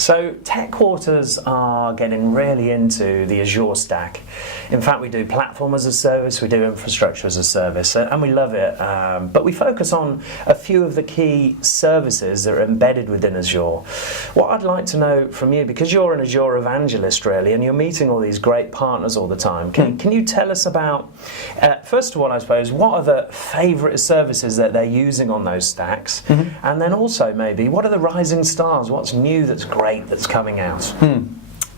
So TechQuarters are getting really into the Azure stack. In fact, we do platform as a service, we do infrastructure as a service, and we love it. But we focus on a few of the key services that are embedded within Azure. What I'd like to know from you, because you're an Azure evangelist really, and you're meeting all these great partners all the time, can you tell us about, first of all, I suppose, what are the favourite services that they're using on those stacks? And then also maybe, what are the rising stars? What's new that's great that's coming out?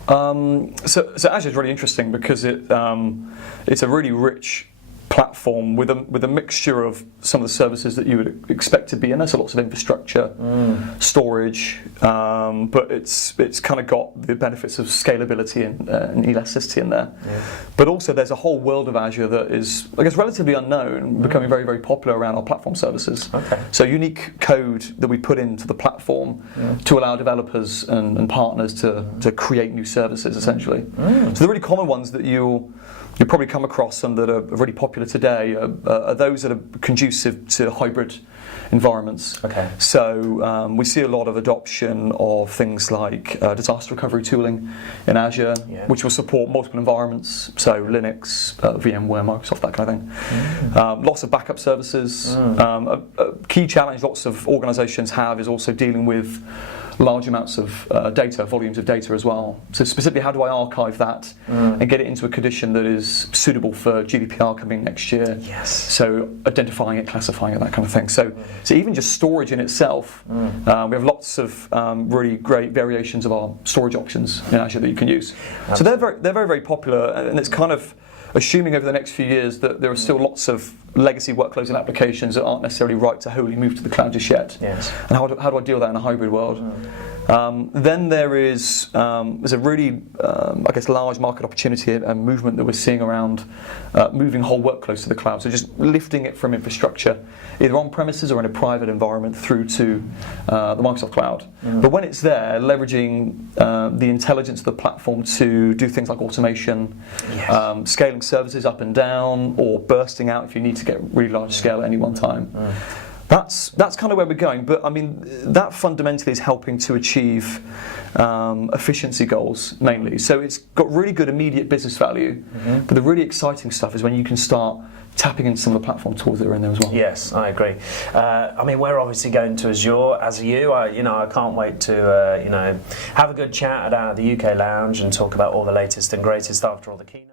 So Azure is really interesting because it's a really rich platform with a mixture of some of the services that you would expect to be in there, so lots of infrastructure, storage, but it's kind of got the benefits of scalability and elasticity in there. But also there's a whole world of Azure that is, I guess, relatively unknown, becoming very, very popular around our platform services. So unique code that we put into the platform to allow developers and partners to create new services, essentially. So the really common ones that you'll probably come across and that are really popular today are those that are conducive to hybrid environments. So we see a lot of adoption of things like disaster recovery tooling in Azure, which will support multiple environments, so Linux, VMware, Microsoft, that kind of thing. Lots of backup services. A key challenge lots of organizations have is also dealing with large amounts of data, volumes of data as well. So specifically, how do I archive that and get it into a condition that is suitable for GDPR coming next year? So identifying it, classifying it, that kind of thing. So even just storage in itself, we have lots of really great variations of our storage options in Azure that you can use. So they're very, very popular, and it's kind of assuming over the next few years that there are still lots of legacy workloads and applications that aren't necessarily right to wholly move to the cloud just yet. And how do I deal with that in a hybrid world? Then there's a really, I guess, large market opportunity and movement that we're seeing around moving whole workloads to the cloud. So just lifting it from infrastructure, either on premises or in a private environment, through to the Microsoft cloud. But when it's there, leveraging the intelligence of the platform to do things like automation, scaling services up and down, or bursting out if you need to get really large scale at any one time. That's kind of where we're going, but I mean that fundamentally is helping to achieve efficiency goals mainly. So it's got really good immediate business value, but the really exciting stuff is when you can start tapping into some of the platform tools that are in there as well. Yes, I agree. I mean, we're obviously going to Azure, as are you. I can't wait to have a good chat at the UK Lounge and talk about all the latest and greatest after all the keynote.